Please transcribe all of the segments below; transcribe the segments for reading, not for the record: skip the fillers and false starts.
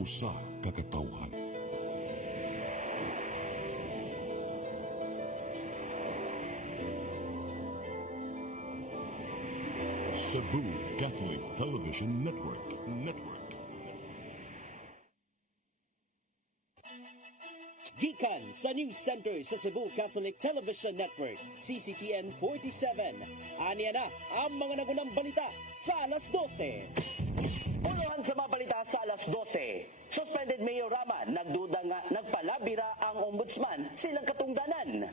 usa ka katawhan. Cebu Catholic Television Network. Gikan sa News Center sa Cebu Catholic Television Network, CCTN 47. Aniya na ang mga nagunang balita sa alas 12. Unuhan sa mga balita sa alas 12. Suspended Mayor Rama, nagduda nga nagpalabira ang ombudsman silang katungdanan.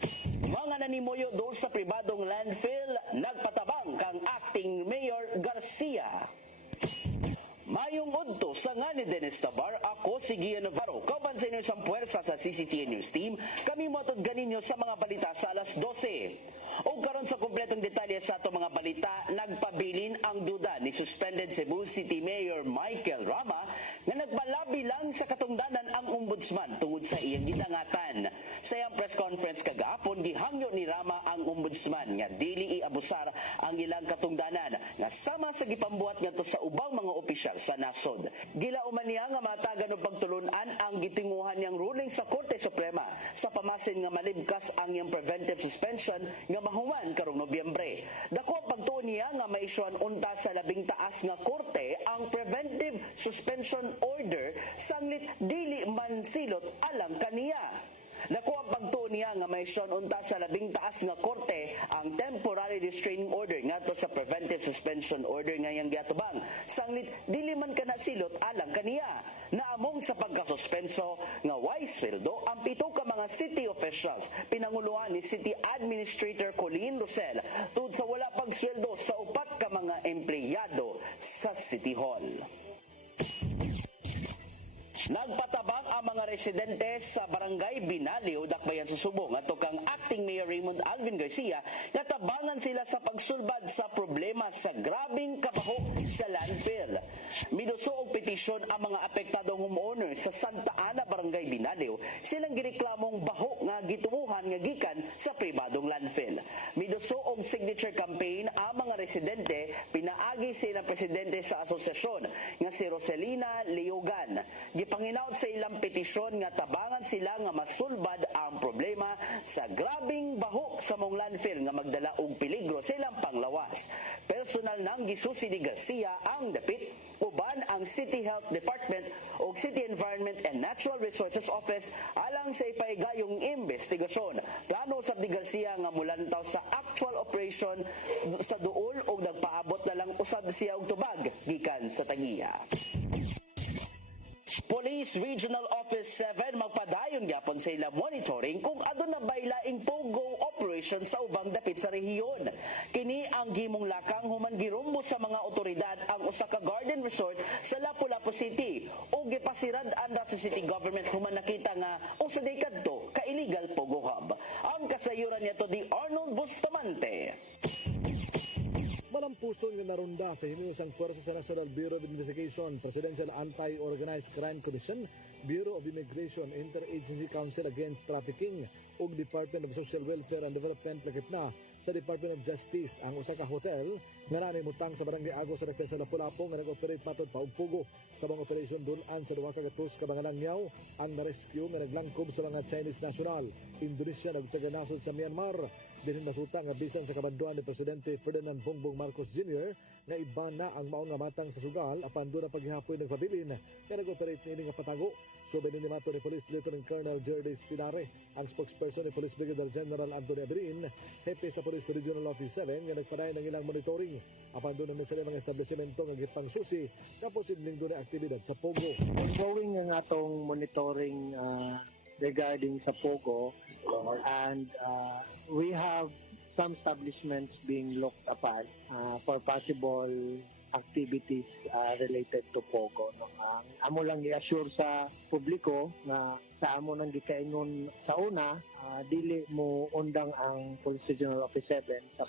Mga nanimoyo doon sa pribadong landfill, nagpatabang kang acting Mayor Garcia. Mayong udto sa nga ni Dennis Tabar, ako si Gian Navarro. Kauban sa inyo isang puwersa sa CCTN News Team, kami matod ganinyo sa mga balita sa alas 12. O karon sa kumpletong detalye sa ato mga balita, nagpabilin ang duda ni suspended Cebu City Mayor Michael Rama na nagpalabi lang sa katungdanan ang ombudsman tungod sa iyang gidangatan. Sa iyang press conference kagahapon, gihangyo ni Rama ang ombudsman nga dili iabusar ang ilang katungdanan nga sama sa gipambuhat ngadto sa ubang mga opisyal sa nasod. Gilauman niya nga matagan og pagtulunan ang gitinguhan niyang ruling sa Korte Suprema sa pamasin nga malibkas ang iyang preventive suspension nga mahuman karong Nobyembre. Dako ang pagtuon niya nga maisuan unta sa labing taas nga korte ang preventive suspension order sanglit dili man silot alang kaniya. Dako ang pagtuon niya nga may syon unta sa labing taas nga korte ang temporary restraining order ngadto sa preventive suspension order nga yang giatubang sanglit dili man kana silot alang kaniya. Naamong sa pagkasuspenso nga wise sweldo ang pito ka mga city officials pinanguluhan ni City Administrator Colleen Rosel tungod sa wala pagsweldo sa upat ka mga empleyado sa City Hall. Nagpatabang ang mga residente sa Barangay Binaliw, Dakbayan sa Subo, ngadto kang acting Mayor Raymond Alvin Garcia, natabangan sila sa pagsulbad sa problema sa grabing kabaho sa landfill. Miduso og petisyon ang mga apektadong homeowners sa Santa Ana, Barangay Binaliw, silang gireklamong baho nga gituuhan nga gikan sa pribadong landfill. Miduso og signature campaign ang mga residente, pinaagi sila presidente sa asosasyon nga si Roselina Leogan. Panginaot sa ilang petisyon nga tabangan sila nga masulbad ang problema sa grabing baho sa mong landfill nga magdala og peligro sa ilang panglawas. Personal nang gisusi ni Garcia ang dapit uban ang City Health Department o City Environment and Natural Resources Office alang sa ipaigayong investigasyon. Plano usab ni Garcia nga mulantaw sa actual operation sa duol o nagpaabot na lang usab siya og tubag gikan sa tagiya. Police Regional Office 7 magpadayon gyapon sa ilang monitoring kung aduna bay laing pogo operation sa ubang dapit sa rehiyon. Kini ang gimong lakang human girumbo sa mga otoridad ang usa ka garden resort sa Lapu-Lapu City ug gipasirad anda sa city government human nakita nga usa day kadto ka illegal pogo hub. Ang kasayuran niya to di Arnold Bustamante. Malampuson nga narunda sa hiniusang pwersa sa National Bureau of Investigation, Presidential Anti-Organized Crime Commission, Bureau of Immigration, Interagency Council Against Trafficking ug Department of Social Welfare and Development lakip na sa Department of Justice ang usa ka hotel nga nanimutang sa Barangay Agos sa Defensa Lapu-Lapu nga nag-operate matod paugpugo sa mga operasyon dulan sa duha ka gatos ka mga langyaw ang na-rescue nga naglangkob sa mga Chinese national, Indonesia ug taga-nasod sa Myanmar. Dinhin masuta nga bisan sa kabanduan ni Presidente Ferdinand Bongbong Marcos Jr. nga iba na ang maong nga matang sa sugal apan doon na paghihapoy nagpabilin nga nag-operate nini nga patago. So beninimato ni Police Lieutenant Colonel Jerry Spinare, ang spokesperson ni Police Brigadier General Antonio Abrin, hepe sa Police Regional Office 7 nga nagpadayon ng ilang monitoring apan doon naman sila mga establishmento nga gitpang susi na posibleng doon na aktibidad sa Pogo. Ongoing ang atong monitoring regarding sa Pogo, and we have some establishments being looked upon for possible activities related to Pogo. No? Amo lang i-assure sa publiko na sa amo nang gikaingon sa una, dili mo undang ang Police Regional Office 7 sa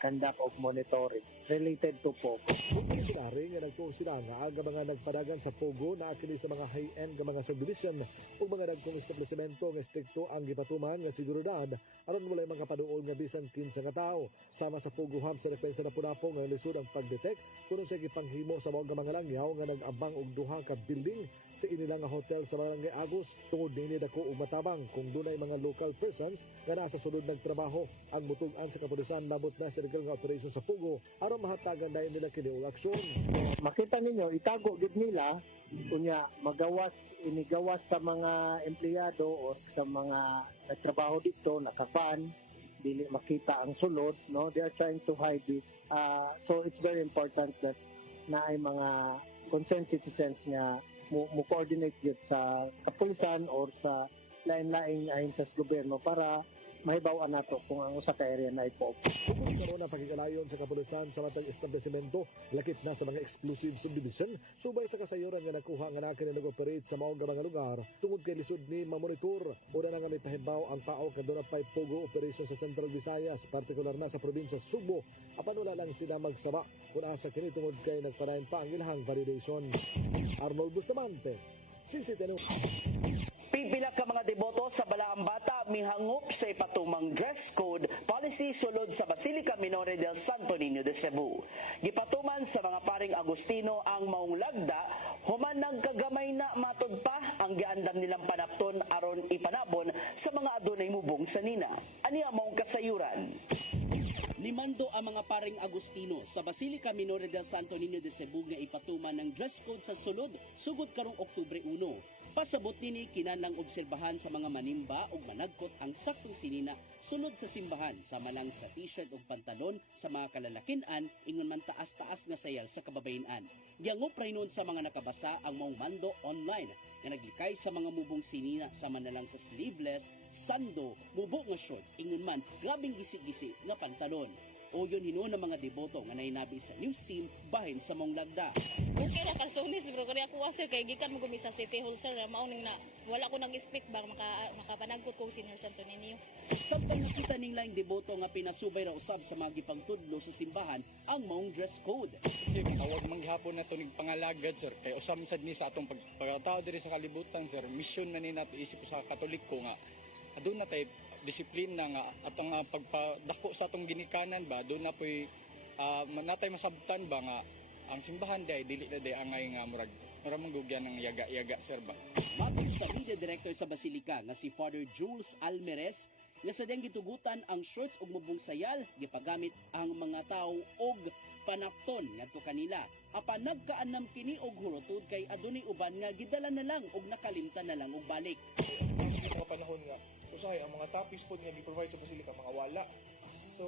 mag-conduct of monitoring related to POGO. Kung kinari nga nagtuong sila nga aga mga nagpadagan sa Pogo na akili sa mga high-end nga mga subdivision o mga nagkong establishmento nga strikto ang gipatuman nga seguridad aron walay mga paduol nga bisan 15 nga tao. Sama sa Pogo Hub sa depensa na Punapo nga lisod ang pagdetect kuno sa gipanghimo sa mga mga langyaw nga nag-abang og duha ka building sa inilang nga hotel sa Barangay Agos. Tungod nini dako og matabang kung dunay mga local persons nga nasa sulod nagtrabaho ang mutugan sa kapulisan labot na sa illegal nga operation sa Pogo aron mahatagan dayon nila kini og aksyon. Makita ninyo, itago gid nila kunya inigawas sa mga empleyado o sa mga nagtrabaho dito, nakapan, dili makita ang sulod, no? They are trying to hide it. So it's very important that na ay mga concerned citizens nga mo coordinate yun sa kapulisan or sa lain-laing ahensya sa gobyerno para mahibaw nato kung ang usa ka area na ipo. Kung karon ang pagkikalayon sa kapulisan sa matang establishmento, lakip na sa mga exclusive subdivision, subay sa kasayuran nga nakuha nga nakin nag-operate sa maong mga lugar, tungod kay lisod ni mamonitor o na nga may pahibaw ang tao kaduna pay Pogo operation sa Central Visayas, partikular na sa probinsya Subo. Apan wala lang sila magsaba kung asa kini tungod kay nagparayon pa ang ilahang validation. Arnold Bustamante, CCTV. Pipila ka mga deboto sa Balaang Bata mihangup sa ipatumang dress code policy sulod sa Basilica Minore del Santo Niño de Cebu. Gipatuman sa mga paring Agustino ang maong lagda, human nagkagamay na matod pa ang giandam nilang panapton aron ipanabon sa mga adunay mubong sa nina. Ani ang maong kasayuran? Nimando ang mga paring Agustino sa Basilica Minore del Santo Niño de Cebu nga ipatuman ng dress code sa sulod sugod karong Oktubre 1. Pasabot nini kinahanglang obserbahan sa mga manimba ug managkot ang saktong sinina sulod sa simbahan sama lang sa t-shirt ug pantalon sa mga kalalakinan ingon man taas-taas nga sayal sa kababayenan. Giangop raynon sa mga nakabasa ang maong mando online nga naglikay sa mga mubong sinina sama na lang sa sleeveless, sando, mubo nga shorts ingon man grabing gisi-gisi nga pantalon. O yun hinuon ng mga deboto nga nainabi sa news team bahin sa mong lagda. Okay ra kalsones bro kani ako sir kay gikan mo gumi sa City Hall sir mao ning na wala ko nang speak ba makapanagkot ko senior Santo Niño. Samtang nakita ning laing deboto nga pinasubay ra usab sa mga gipangtudlo sa simbahan ang maong dress code. Tawag manghapon na ito pangalagad sir kay usam sad ni sa atong pagkatao diri sa kalibutan sir mission na ni nato isip sa Katoliko nga aduna tay disiplina nga atong pagpadako sa atong ginikanan ba doon na poy natay masabtan ba nga ang simbahan day dili na day angay nga murag manggugyan ng yaga-yaga sir ba. Matod sa media director sa Basilica nga si Father Jules Almeres nga sadyang gitugutan ang shorts ug mubong sayal gipagamit ang mga tawo og panapton ngadto kanila. Apan nagkaanam kini og hurotod kay adunay uban nga gidala na lang ug nakalimtan na lang og balik. Sa mga panahon nga usahay ang mga tapis po nga gi-provide sa Basilica mga wala. So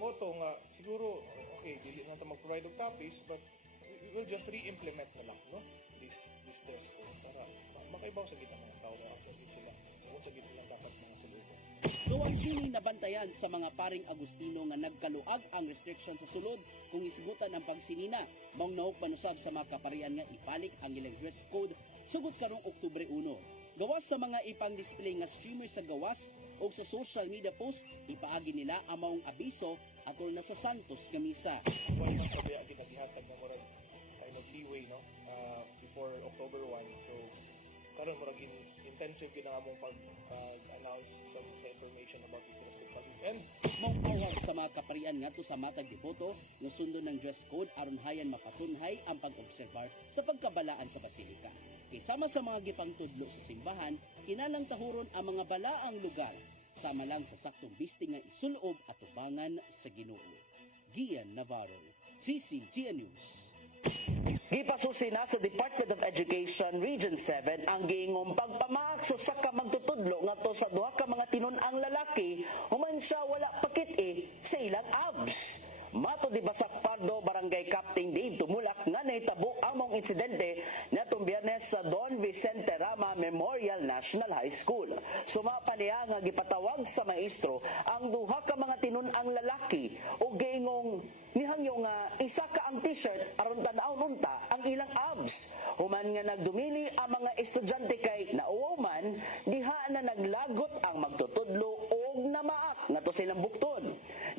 moto nga siguro okay dili na ta mag-provide og tapis but we will just re-implement na lang no this dress code para makaibaw sa gitang mga tao nga sa git sila kung sa git lang dapat mga sulod. Gawas kini nabantayan sa mga paring Agustino nga nagkaluag ang restriction sa sulod kung isigutan ang pagsinina. Maong naog panusab sa mga kaparian nga ipalik ang ilang dress code sugod karong Oktubre 1. Gawas sa mga ipang-display nga streamer sa gawas o sa social media posts, ipaagi nila ang maong abiso atol na sa Santos nga misa. Wala man sa biya ginagihatag na murag kind of leeway no before October 1. So karon murag intensive gid ang among pag-announce sa information about this dress code. And Maupawag sa mga kaparian ngadto sa matag deboto nga sundo ng dress code aron hayan mapatunhay ang pag-obserbar sa pagkabalaan sa Basilica. Kay sama sa mga gipangtudlo sa simbahan, kinalang tahuron ang mga balaang lugar sama lang sa saktong bistig nga isulob at tubangan sa Ginoo. Gian Navarro, CCTN News. Gipasusi na sa Department of Education Region 7 ang giingong pagpamaakso sa kamagtutudlo ngadto sa duha ka mga tinun-ang lalaki human siya wala pakit sa ilang abs. Mato di Basak Pardo, Barangay Captain Dave Tumulak na nahitabo ang mong insidente natong Biyernes sa Don Vicente Rama Memorial National High School. Sumapa niya nga gipatawag sa maestro ang duha ka mga tinun-ang lalaki o giingong nihangyo nga isa ka ang t-shirt aron tan-awon unta ang ilang abs. Human nga nagdumili ang mga estudyante kay nauwaw man diha na naglagot ang magtutudlo og namaak ngadto sa ilang bukton.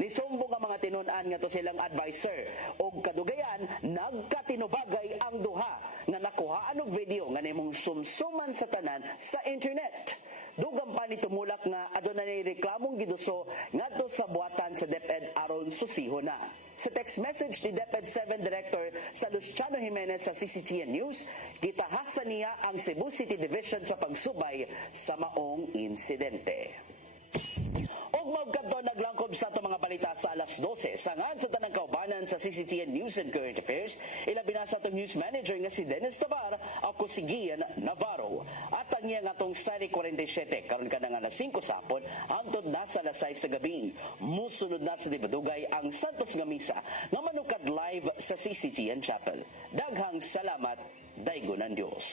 Nisumbong ang mga tinun-an nga to silang advisor og kadugayan nagkatinubagay ang duha nga nakuhaan og video nga nimong sumsuman sa tanan sa internet. Dugang pa ni tumulak nga adunay reklamong giduso ngadto sa buhatan sa DepEd aron susihon na. Sa text message ni DepEd 7 Director sa Luciano Jimenez sa CCTN News, gitahasan niya ang Cebu City Division sa pagsubay sa maong insidente. Og magkanto naglangkob sa ato mga balita sa alas 12 sangad sa tanang kaubanan sa CCTN News and Current Affairs. Ilabi na sa atong news manager nga si Dennis Tabar, ako si Gian Navarro. At ang iya nga atong Sari 47 karon ka na nga alas 5 sapon hangtod na sa alas 6 sa gabi. Musunod na sa Dibadugay ang Santos nga misa nga manukad live sa CCTN Chapel. Daghang salamat, daygon ang Dios.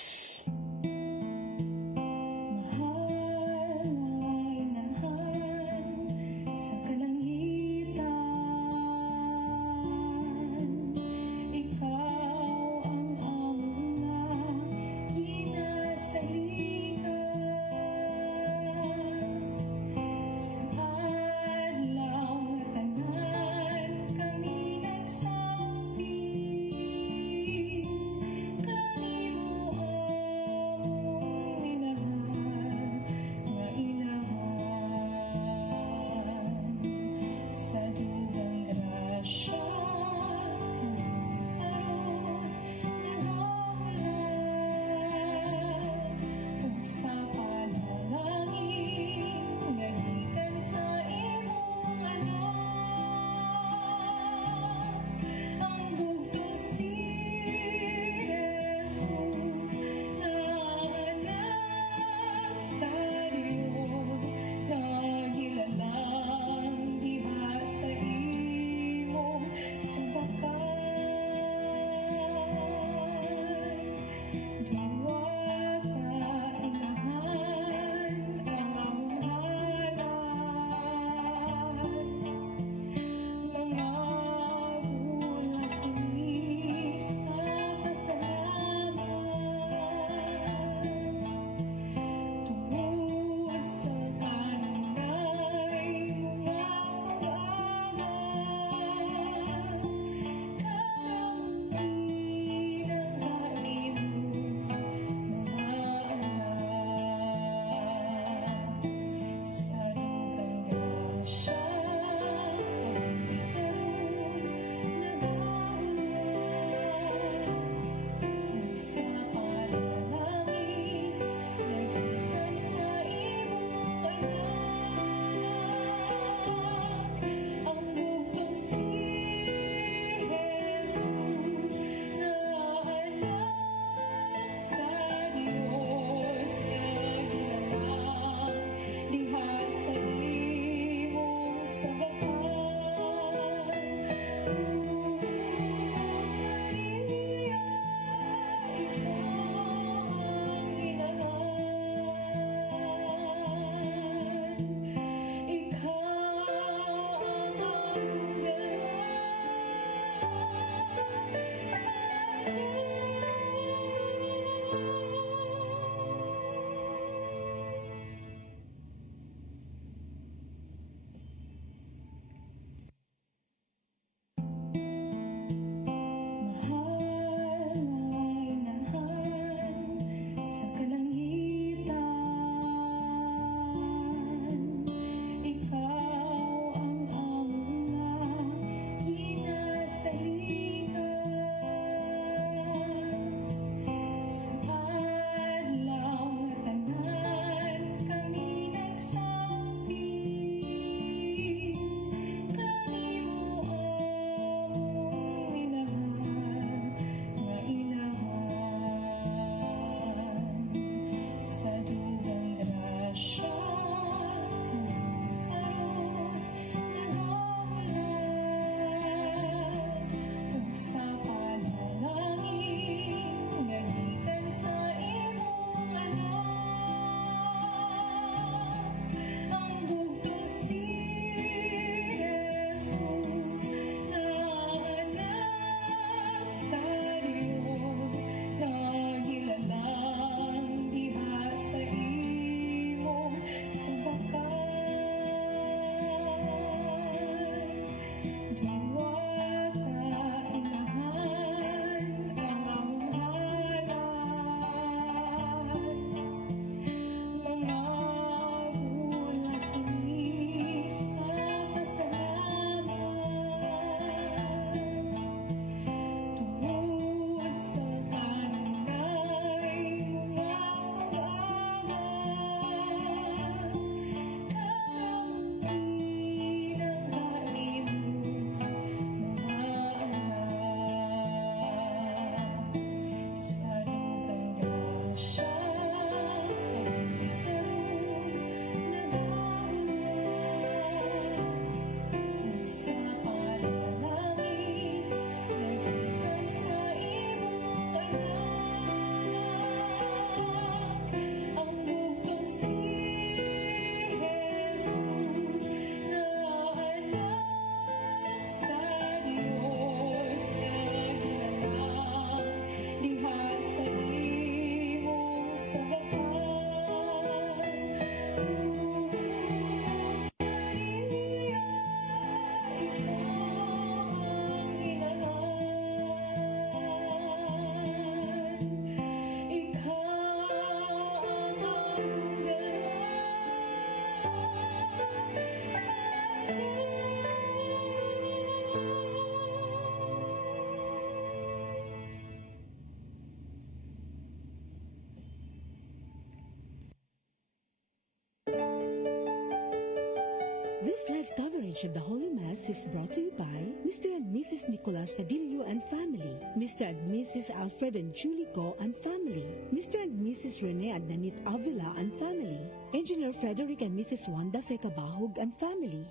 This live coverage of the Holy Mass is brought to you by Mr. and Mrs. Nicolas Adilio and family, Mr. and Mrs. Alfred and Julie Go and family, Mr. and Mrs. Rene and Nanit Avila and family, Engineer Frederick and Mrs. Wanda Fekabahog and family.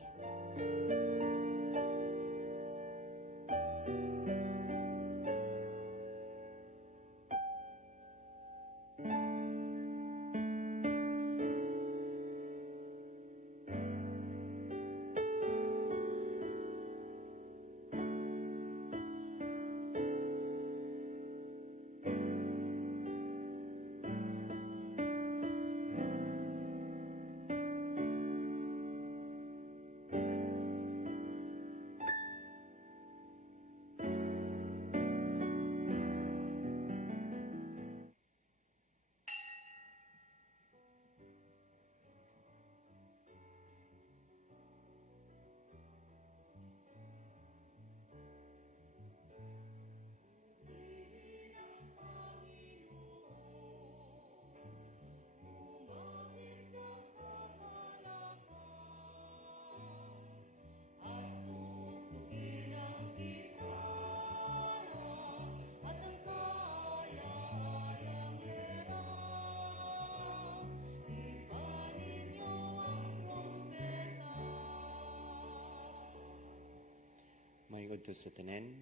Maingod to Satanen.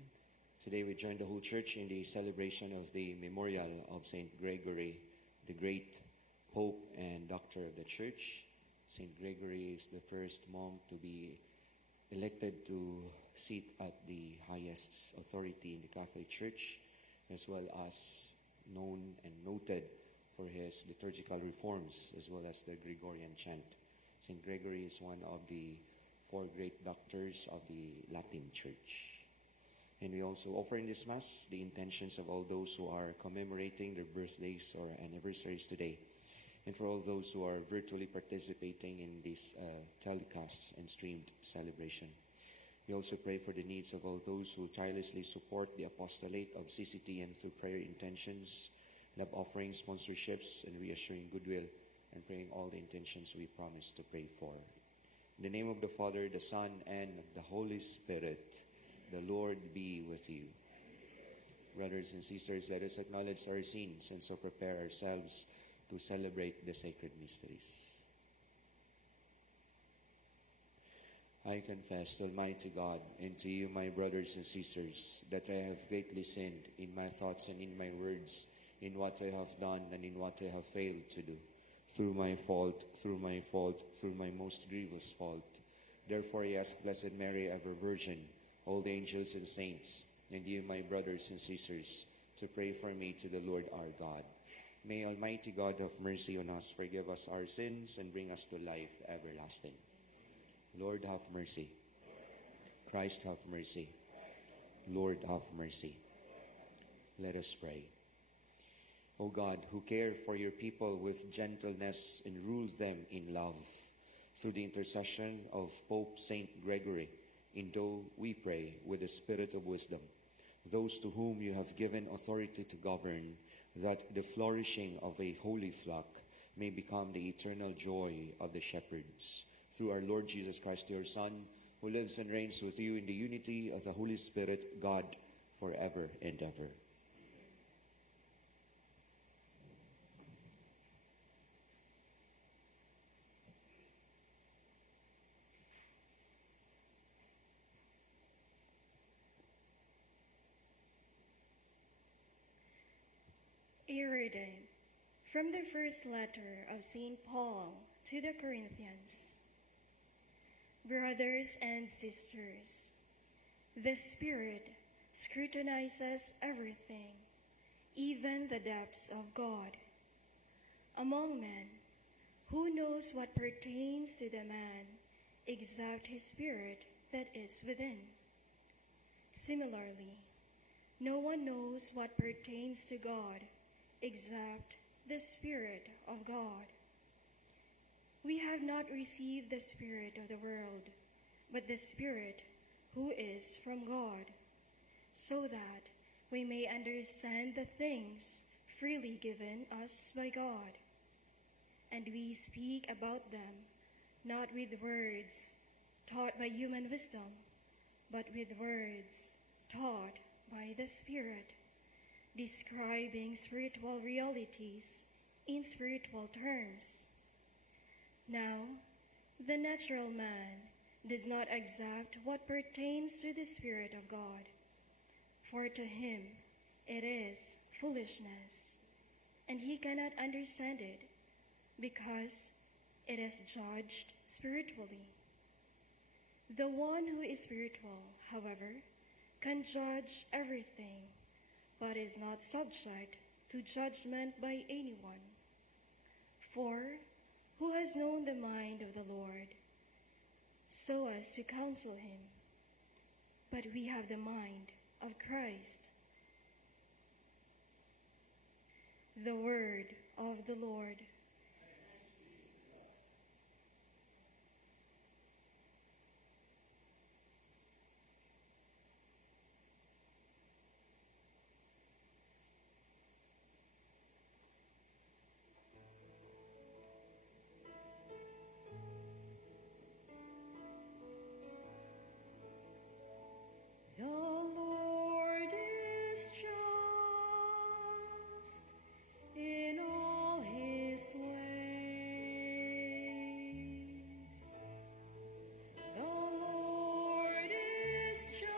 Today we join the whole church in the celebration of the memorial of Saint Gregory, the great Pope and Doctor of the Church. Saint Gregory is the first monk to be elected to sit at the highest authority in the Catholic Church, as well as known and noted for his liturgical reforms, as well as the Gregorian chant. Saint Gregory is one of the four great doctors of the Latin Church. And we also offer in this Mass the intentions of all those who are commemorating their birthdays or anniversaries today, and for all those who are virtually participating in this telecasts and streamed celebration. We also pray for the needs of all those who tirelessly support the apostolate of CCTN through prayer intentions, love offerings, sponsorships, and reassuring goodwill, and praying all the intentions we promise to pray for. In the name of the Father, the Son, and the Holy Spirit, the Lord be with you. Brothers and sisters, let us acknowledge our sins and so prepare ourselves to celebrate the sacred mysteries. I confess to Almighty God and to you, my brothers and sisters, that I have greatly sinned in my thoughts and in my words, in what I have done and in what I have failed to do. Through my fault, through my most grievous fault. Therefore I ask Blessed Mary, ever Virgin, all the angels and saints, and you, my brothers and sisters, to pray for me to the Lord our God. May Almighty God have mercy on us, forgive us our sins, and bring us to life everlasting. Lord, have mercy. Christ, have mercy. Lord, have mercy. Let us pray. O God, who care for your people with gentleness and rules them in love, through the intercession of Pope Saint Gregory, endow, we pray, with the spirit of wisdom, those to whom you have given authority to govern, that the flourishing of a holy flock may become the eternal joy of the shepherds. Through our Lord Jesus Christ, your Son, who lives and reigns with you in the unity of the Holy Spirit, God, forever and ever. A reading from the first letter of St. Paul to the Corinthians. Brothers and sisters, the Spirit scrutinizes everything, even the depths of God. Among men, who knows what pertains to the man except his spirit that is within? Similarly, no one knows what pertains to God except the Spirit of God. We have not received the spirit of the world, but the Spirit who is from God, so that we may understand the things freely given us by God. And we speak about them, not with words taught by human wisdom, but with words taught by the Spirit, describing spiritual realities in spiritual terms. Now, the natural man does not accept what pertains to the Spirit of God, for to him it is foolishness, and he cannot understand it, because it is judged spiritually. The one who is spiritual, however, can judge everything, but is not subject to judgment by anyone. For who has known the mind of the Lord, so as to counsel him? But we have the mind of Christ. The word of the Lord. The Lord is just in all his ways. The Lord is just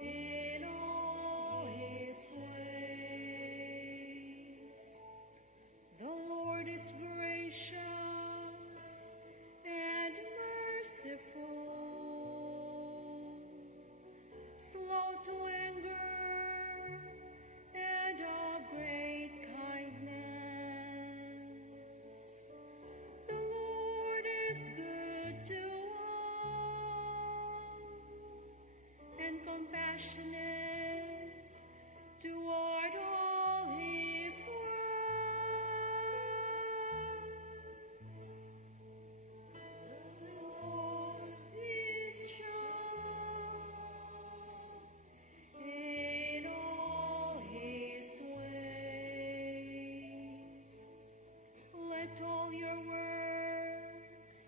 in all his ways. The Lord is gracious and merciful, slow to anger, and of great kindness. The Lord is good to all, and compassionate toward all his works. The Lord is just in all his ways. Let all your works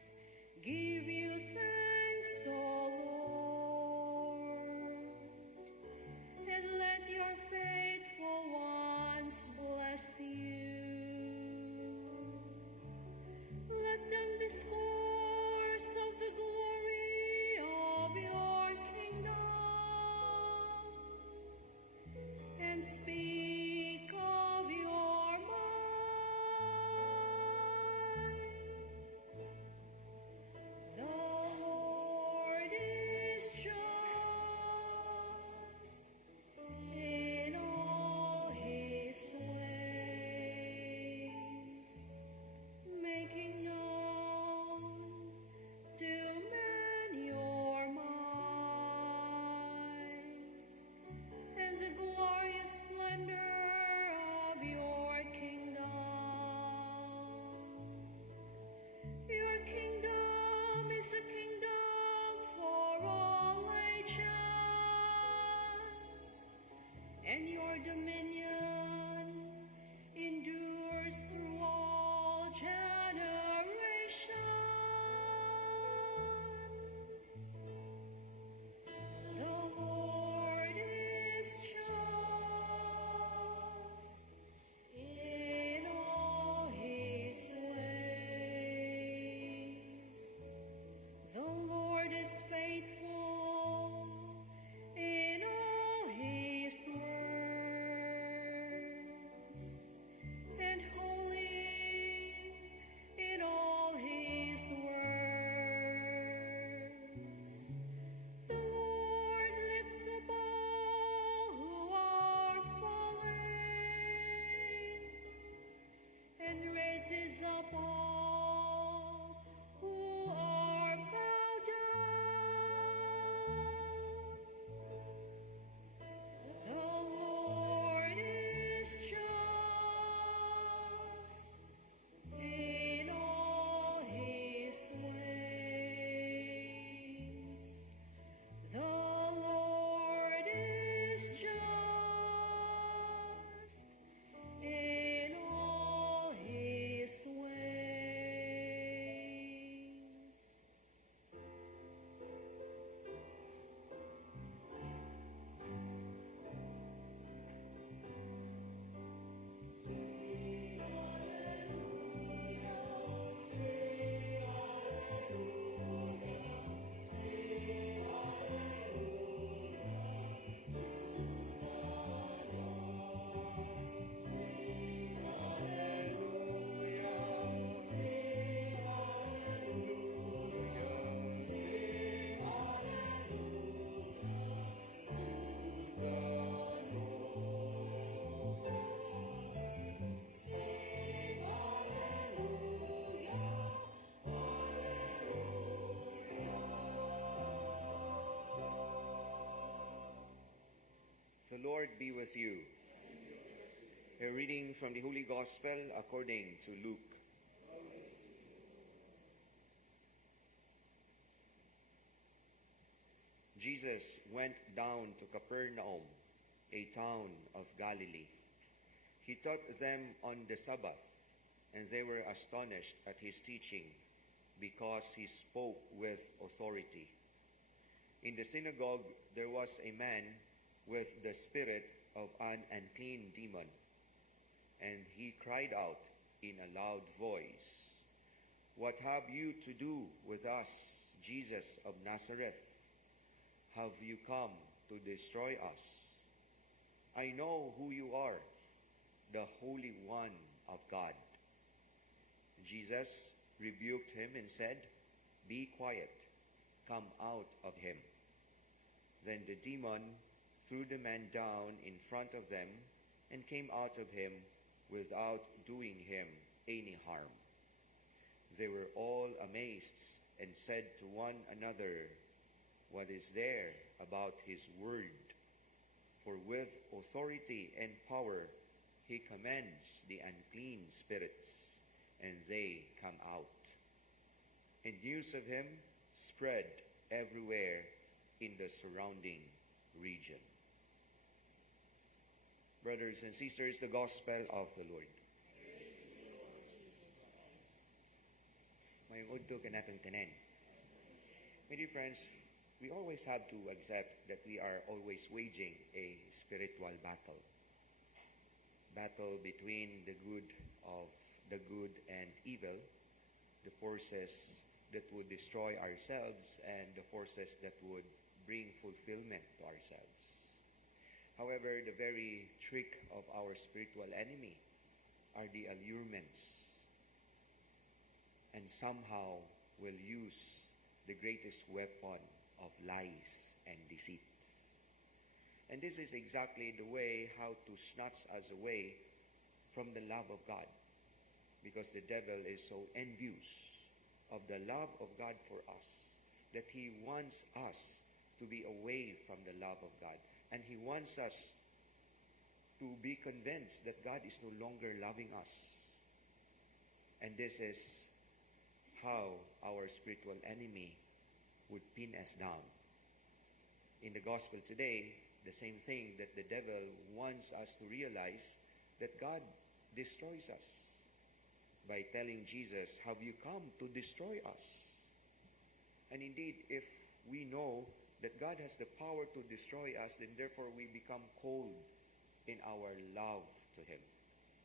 Lord be with you. A reading from the Holy Gospel according to Luke. Jesus went down to Capernaum, a town of Galilee. He taught them on the Sabbath, and they were astonished at his teaching, because he spoke with authority. In the synagogue there was a man with the spirit of an unclean demon, and he cried out in a loud voice, "What have you to do with us, Jesus of Nazareth? Have you come to destroy us? I know who you are, the Holy One of God." Jesus rebuked him and said, "Be quiet, come out of him." Then the demon threw the man down in front of them and came out of him without doing him any harm. They were all amazed and said to one another, "What is there about his word? For with authority and power he commands the unclean spirits, and they come out." And news of him spread everywhere in the surrounding region. Brothers and sisters, the Gospel of the Lord. Mayong udto kanatong tanan. My dear friends, we always have to accept that we are always waging a spiritual battle. Battle between the good and evil, the forces that would destroy ourselves and the forces that would bring fulfillment to ourselves. However, the very trick of our spiritual enemy are the allurements, and somehow will use the greatest weapon of lies and deceits. And this is exactly the way how to snatch us away from the love of God, because the devil is so envious of the love of God for us that he wants us to be away from the love of God, and he wants us to be convinced that God is no longer loving us. And this is how our spiritual enemy would pin us down. In the gospel today, the same thing that the devil wants us to realize, that God destroys us by telling Jesus, "Have you come to destroy us?" And indeed, if we know that God has the power to destroy us, then therefore we become cold in our love to Him.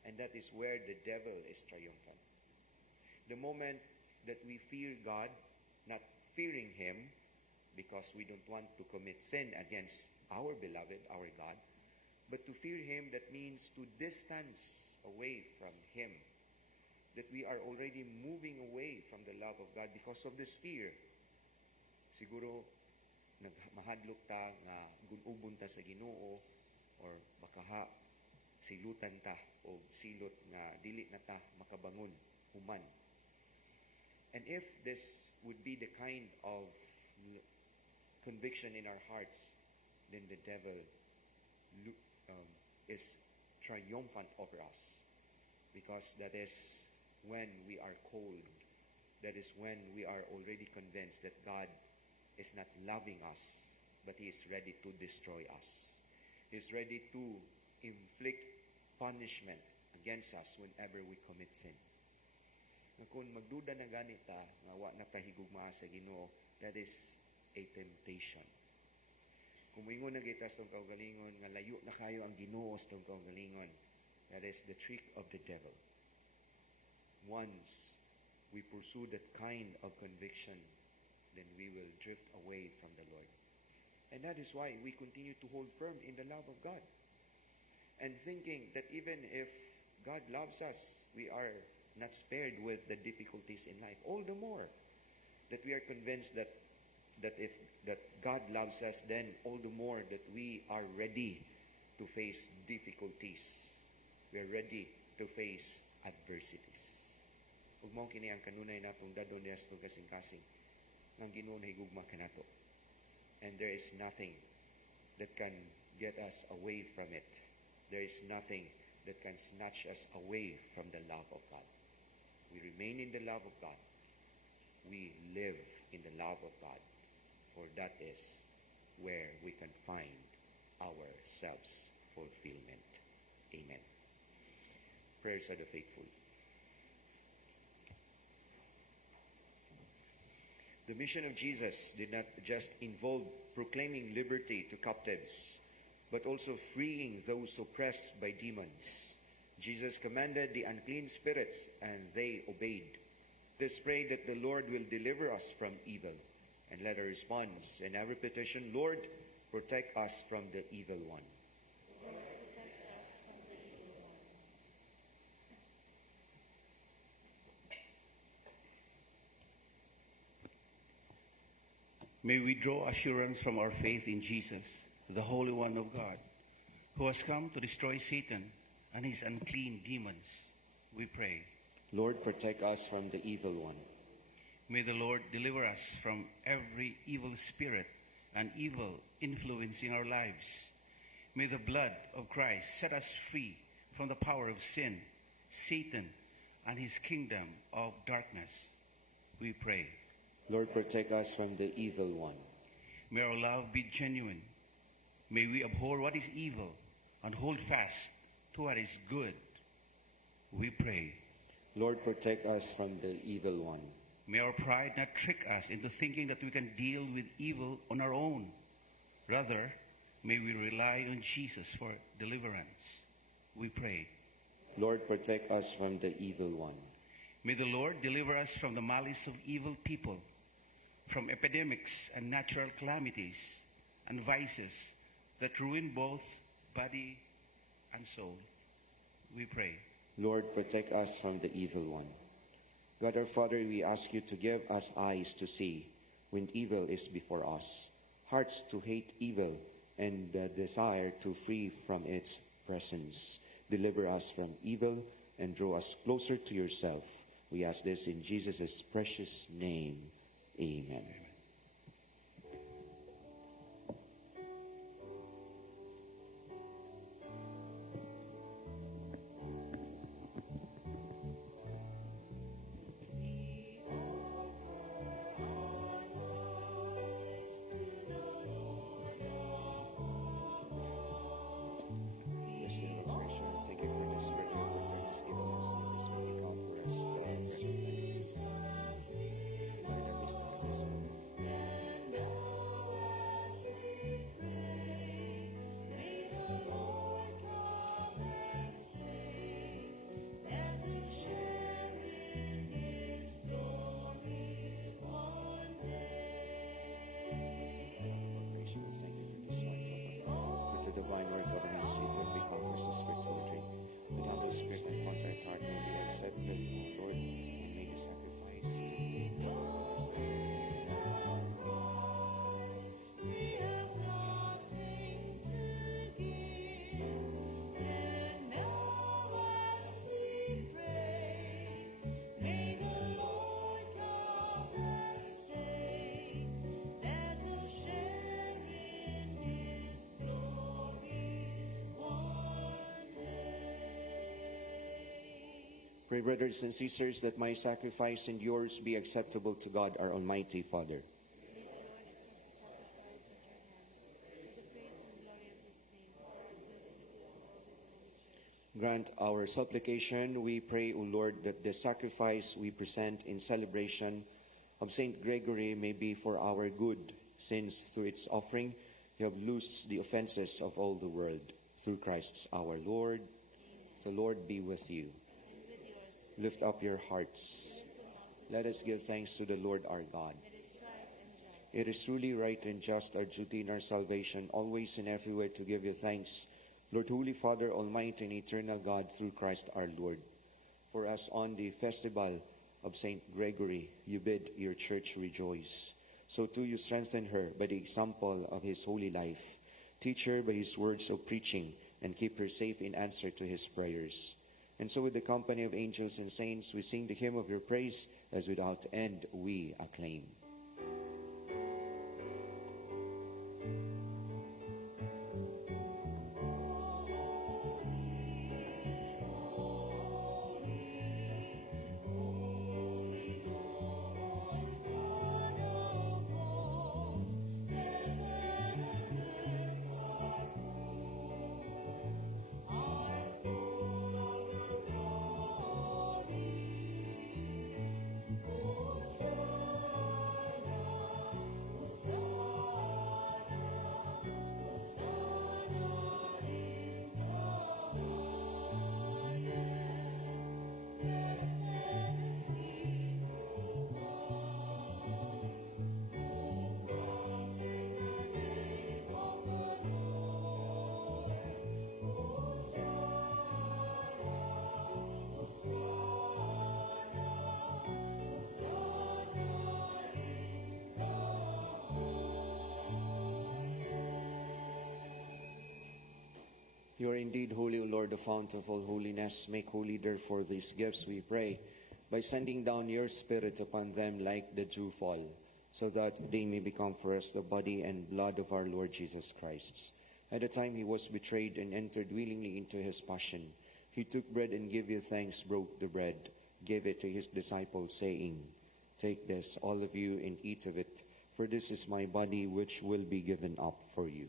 And that is where the devil is triumphant. The moment that we fear God, not fearing Him, because we don't want to commit sin against our beloved, our God, but to fear Him, that means to distance away from Him. That we are already moving away from the love of God because of this fear. Siguro, mahadlok ta nga gunubon ta sa Ginoo, or baka silutan ta o silot nga dili na ta makabangon human. And if this would be the kind of conviction in our hearts, then the devil is triumphant over us, because that is when we are cold. That is when we are already convinced that God is not loving us, but He is ready to destroy us. He is ready to inflict punishment against us whenever we commit sin. Na kung magduda na ganita, nga wa na tahigugma sa Ginoo, that is a temptation. Kung moingon na kita sa kaugalingon, nga layo na kayo ang Ginoo sa kaugalingon, that is the trick of the devil. Once we pursue that kind of conviction, then we will drift away from the Lord. And that is why we continue to hold firm in the love of God. And thinking that even if God loves us, we are not spared with the difficulties in life. All the more that we are convinced that God loves us, then all the more that we are ready to face difficulties. We are ready to face adversities. Ug mao kini ang kanunay natong dadon niya sa kasing-kasing ng Ginoo na higugma kanato. And there is nothing that can get us away from it. There is nothing that can snatch us away from the love of God. We remain in the love of God. We live in the love of God, for that is where we can find our self-fulfillment. Amen. Prayers of the faithful. The mission of Jesus did not just involve proclaiming liberty to captives, but also freeing those oppressed by demons. Jesus commanded the unclean spirits, and they obeyed. Let's pray that the Lord will deliver us from evil. And let our response and our petition, Lord, protect us from the evil one. May we draw assurance from our faith in Jesus, the Holy One of God, who has come to destroy Satan and his unclean demons. We pray. Lord, protect us from the evil one. May the Lord deliver us from every evil spirit and evil influencing our lives. May the blood of Christ set us free from the power of sin, Satan, and his kingdom of darkness. We pray. Lord, protect us from the evil one. May our love be genuine. May we abhor what is evil and hold fast to what is good. We pray. Lord, protect us from the evil one. May our pride not trick us into thinking that we can deal with evil on our own. Rather, may we rely on Jesus for deliverance. We pray. Lord, protect us from the evil one. May the Lord deliver us from the malice of evil people, from epidemics and natural calamities and vices that ruin both body and soul. We pray. Lord, protect us from the evil one. God our Father, we ask you to give us eyes to see when evil is before us, hearts to hate evil, and the desire to flee from its presence. Deliver us from evil and draw us closer to yourself. We ask this in Jesus' precious name. Amen. Divine Lord, government, Savior, we conquer the spiritual traits. The humble spirit and contrite heart may be accepted, O Lord, and make a sacrifice. Pray, brothers and sisters, that my sacrifice and yours be acceptable to God, our Almighty Father. Grant our supplication, we pray, O Lord, that the sacrifice we present in celebration of Saint Gregory may be for our good, since through its offering you have loosed the offenses of all the world. Through Christ our Lord. The Lord be with you. Lift up your hearts. Let us give thanks to the Lord our God. It is truly right and just, our duty and our salvation, always and everywhere to give you thanks, Lord, Holy Father, Almighty and Eternal God, through Christ our Lord. For as on the festival of Saint Gregory, you bid your church rejoice, so too you strengthen her by the example of his holy life. Teach her by his words of preaching, and keep her safe in answer to his prayers. And so with the company of angels and saints, we sing the hymn of your praise, as without end we acclaim. You are indeed holy, O Lord, the fount of all holiness. Make holy, therefore, these gifts, we pray, by sending down your Spirit upon them like the dewfall, so that they may become for us the body and blood of our Lord Jesus Christ. At the time he was betrayed and entered willingly into his passion, he took bread and gave you thanks, broke the bread, gave it to his disciples, saying, Take this, all of you, and eat of it, for this is my body which will be given up for you.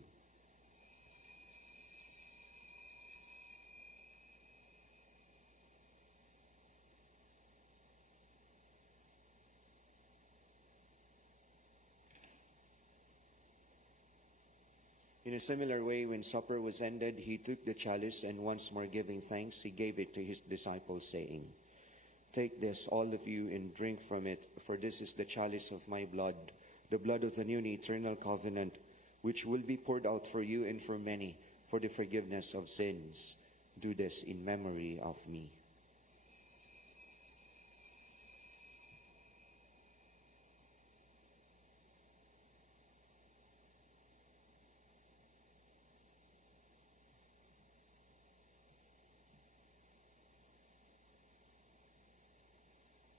In a similar way, when supper was ended, he took the chalice, and once more giving thanks, he gave it to his disciples, saying, Take this, all of you, and drink from it, for this is the chalice of my blood, the blood of the new and eternal covenant, which will be poured out for you and for many for the forgiveness of sins. Do this in memory of me.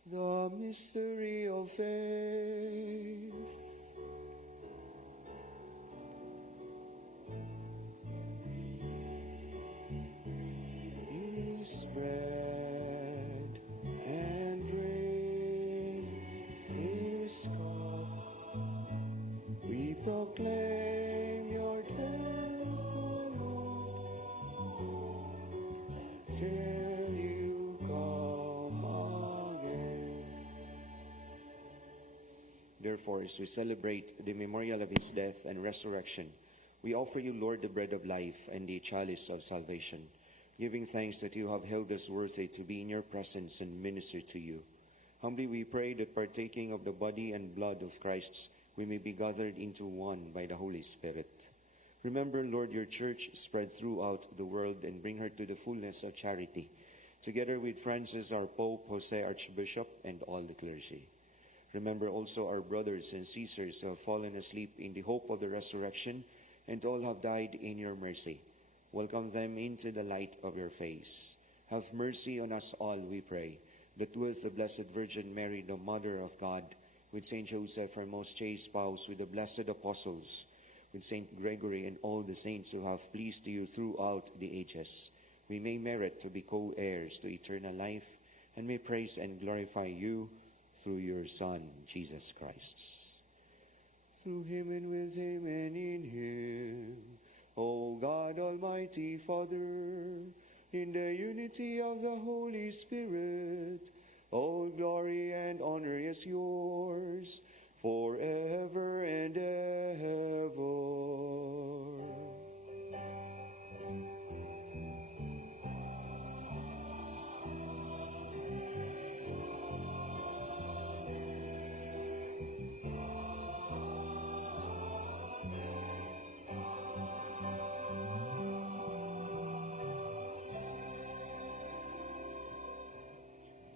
The mystery of faith. His bread and drink His cup. We proclaim your death, O Lord, till you come again. Therefore, as we celebrate the memorial of his death and resurrection, we offer you, Lord, the bread of life and the chalice of salvation, giving thanks that you have held us worthy to be in your presence and minister to you. Humbly we pray that partaking of the body and blood of Christ, we may be gathered into one by the Holy Spirit. Remember, Lord, your church spread throughout the world and bring her to the fullness of charity, together with Francis, our Pope, Jose, Archbishop, and all the clergy. Remember also our brothers and sisters who have fallen asleep in the hope of the resurrection, and all have died in your mercy. Welcome them into the light of your face. Have mercy on us all, we pray, that with the Blessed Virgin Mary, the Mother of God, with Saint Joseph, our most chaste spouse, with the blessed apostles, with Saint Gregory and all the saints who have pleased you throughout the ages, we may merit to be co-heirs to eternal life, and may praise and glorify you through your Son, Jesus Christ. Through him and with him and in him, O God, Almighty Father, in the unity of the Holy Spirit, all glory and honor is yours forever and ever.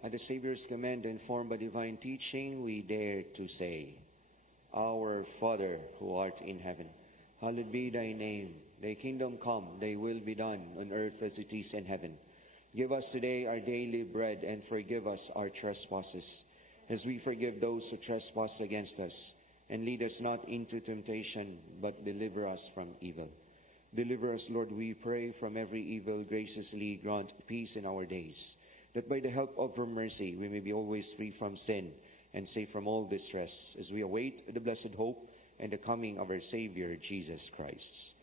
At the Savior's command, informed by divine teaching, we dare to say, Our Father, who art in heaven, hallowed be thy name. Thy kingdom come, thy will be done, on earth as it is in heaven. Give us today our daily bread, and forgive us our trespasses, as we forgive those who trespass against us. And lead us not into temptation, but deliver us from evil. Deliver us, Lord, we pray, from every evil. Graciously grant peace in our days, that by the help of your mercy we may be always free from sin and safe from all distress, as we await the blessed hope and the coming of our Savior, Jesus Christ.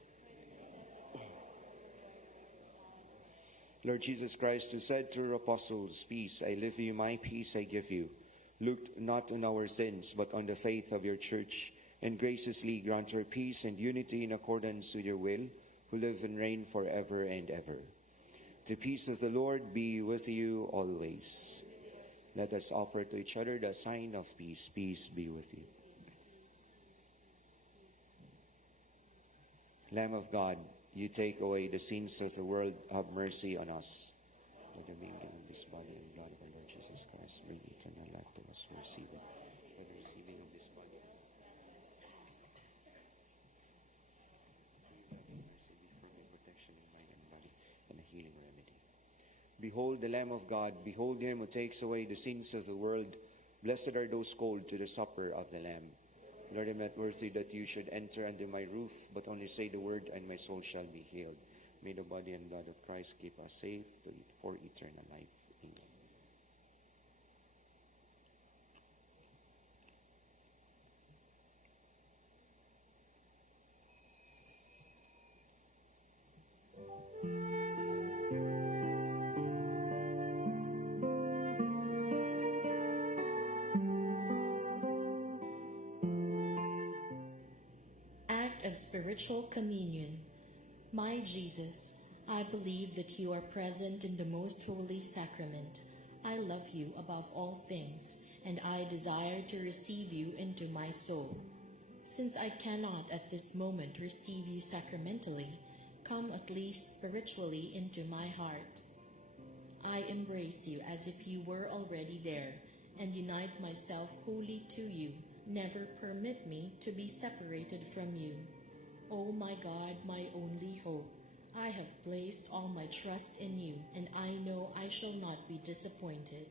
Lord Jesus Christ, who said to your apostles, Peace I leave you, my peace I give you, looked not on our sins, but on the faith of your church, and graciously grant her peace and unity in accordance with your will, who live and reign forever and ever. The peace of the Lord be with you always. Let us offer to each other the sign of peace. Peace be with you. Lamb of God, you take away the sins of the world, have mercy on us. For the mingling of this body and blood of our Lord Jesus Christ, bring eternal life to us who receive it. For the receiving of this body, mercy be from your protection in mind and body. Behold the Lamb of God, behold him who takes away the sins of the world. Blessed are those called to the supper of the Lamb. Lord, I am not worthy that you should enter under my roof, but only say the word, and my soul shall be healed. May the body and blood of Christ keep us safe for eternal life. Amen. Act of Spiritual Communion. My Jesus, I believe that you are present in the most holy sacrament. I love you above all things, and I desire to receive you into my soul. Since I cannot at this moment receive you sacramentally, come at least spiritually into my heart. I embrace you as if you were already there, and unite myself wholly to you. Never permit me to be separated from you. O my God, my only hope, I have placed all my trust in you, and I know I shall not be disappointed.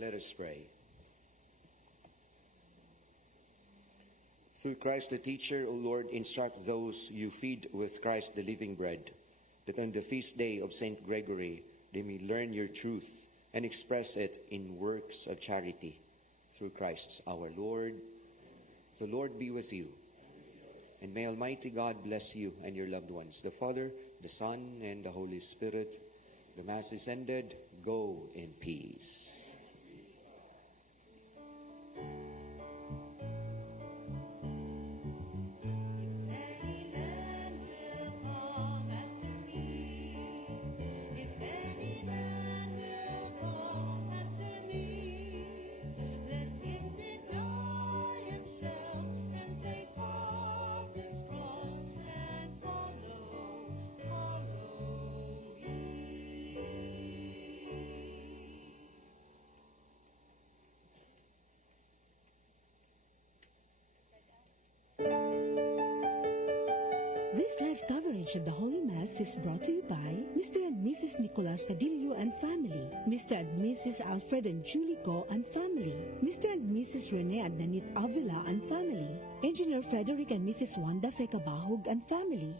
Let us pray. Through Christ the teacher, O Lord, instruct those you feed with Christ the living bread, that on the feast day of St. Gregory they may learn your truth and express it in works of charity. Through Christ our Lord. The Lord be with you. And may Almighty God bless you and your loved ones, the Father, the Son, and the Holy Spirit. The Mass is ended. Go in peace. This live coverage of the Holy Mass is brought to you by Mr. and Mrs. Nicolas Padillo and family, Mr. and Mrs. Alfred and Julie Co and family, Mr. and Mrs. Rene and Nanit Avila and family, Engineer Frederick and Mrs. Wanda Fekabahog and family.